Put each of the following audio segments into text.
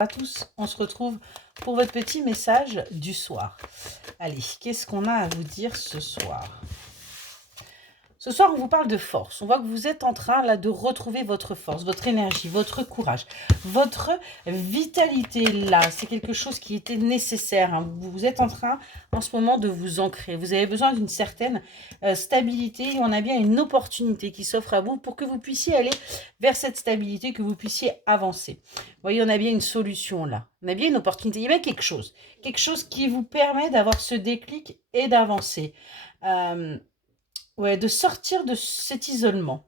À tous, on se retrouve pour votre petit message du soir. Allez, qu'est-ce qu'on a à vous dire ce soir? Ce soir, on vous parle de force. On voit que vous êtes en train là de retrouver votre force, votre énergie, votre courage, votre vitalité là. C'est quelque chose qui était nécessaire, hein. Vous êtes en train en ce moment de vous ancrer. Vous avez besoin d'une certaine stabilité et on a bien une opportunité qui s'offre à vous pour que vous puissiez aller vers cette stabilité, que vous puissiez avancer. Vous voyez, on a bien une solution là. On a bien une opportunité. Il y a bien quelque chose qui vous permet d'avoir ce déclic et d'avancer. Ouais, de sortir de cet isolement.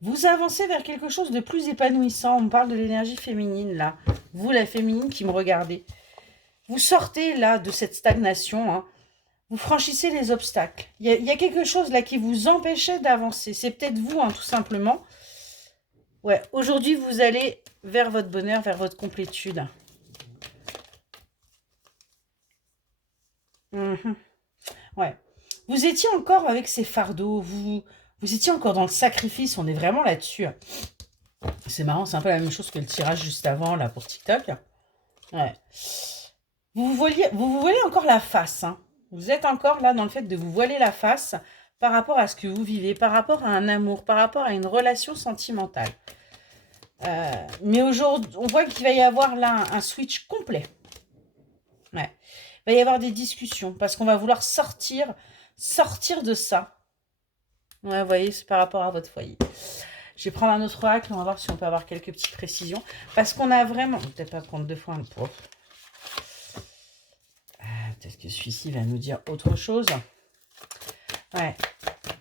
Vous avancez vers quelque chose de plus épanouissant. On parle de l'énergie féminine, là. Vous, la féminine qui me regardez. Vous sortez, là, de cette stagnation. Hein. Vous franchissez les obstacles. Il y a quelque chose, là, qui vous empêchait d'avancer. C'est peut-être vous, hein, tout simplement. Ouais, aujourd'hui, vous allez vers votre bonheur, vers votre complétude. Ouais. Vous étiez encore avec ces fardeaux. Vous étiez encore dans le sacrifice. On est vraiment là-dessus. C'est marrant, c'est un peu la même chose que le tirage juste avant, là, pour TikTok. Ouais. Vous voilez encore la face. Hein. Vous êtes encore là dans le fait de vous voiler la face par rapport à ce que vous vivez, par rapport à un amour, par rapport à une relation sentimentale. Mais aujourd'hui, on voit qu'il va y avoir là un switch complet. Ouais. Il va y avoir des discussions parce qu'on va vouloir sortir de ça. Ouais, vous voyez, c'est par rapport à votre foyer. Je vais prendre un autre oracle, on va voir si on peut avoir quelques petites précisions. Parce qu'on a vraiment... Peut-être pas prendre deux fois un pot. Peut-être que celui-ci va nous dire autre chose. Ouais.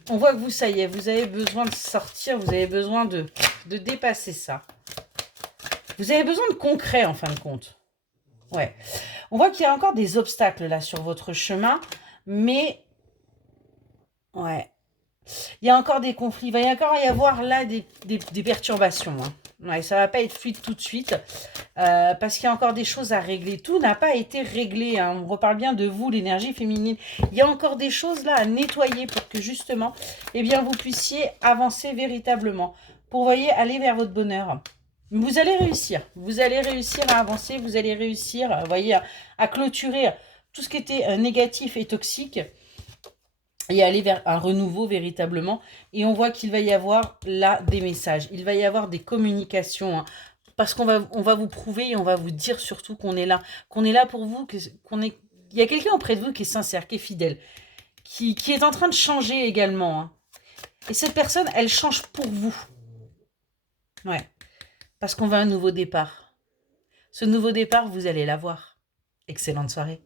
On voit que vous, ça y est, vous avez besoin de sortir, vous avez besoin de dépasser ça. Vous avez besoin de concret, en fin de compte. Ouais. On voit qu'il y a encore des obstacles, là, sur votre chemin. Mais... Ouais. Il y a encore des conflits. Il va y encore y avoir là des perturbations. Hein. Ouais, ça ne va pas être fluide tout de suite. Parce qu'il y a encore des choses à régler. Tout n'a pas été réglé. Hein. On reparle bien de vous, l'énergie féminine. Il y a encore des choses là à nettoyer pour que justement, eh bien, vous puissiez avancer véritablement. Pour, voyez, aller vers votre bonheur. Vous allez réussir. Vous allez réussir à avancer. Vous allez réussir, voyez, à clôturer tout ce qui était négatif et toxique. Et aller vers un renouveau véritablement. Et on voit qu'il va y avoir là des messages. Il va y avoir des communications. Hein, parce qu'on va vous prouver et on va vous dire surtout qu'on est là. Qu'on est là pour vous. Il y a quelqu'un auprès de vous qui est sincère, qui est fidèle. Qui est en train de changer également. Hein. Et cette personne, elle change pour vous. Ouais. Parce qu'on veut un nouveau départ. Ce nouveau départ, vous allez l'avoir. Excellente soirée.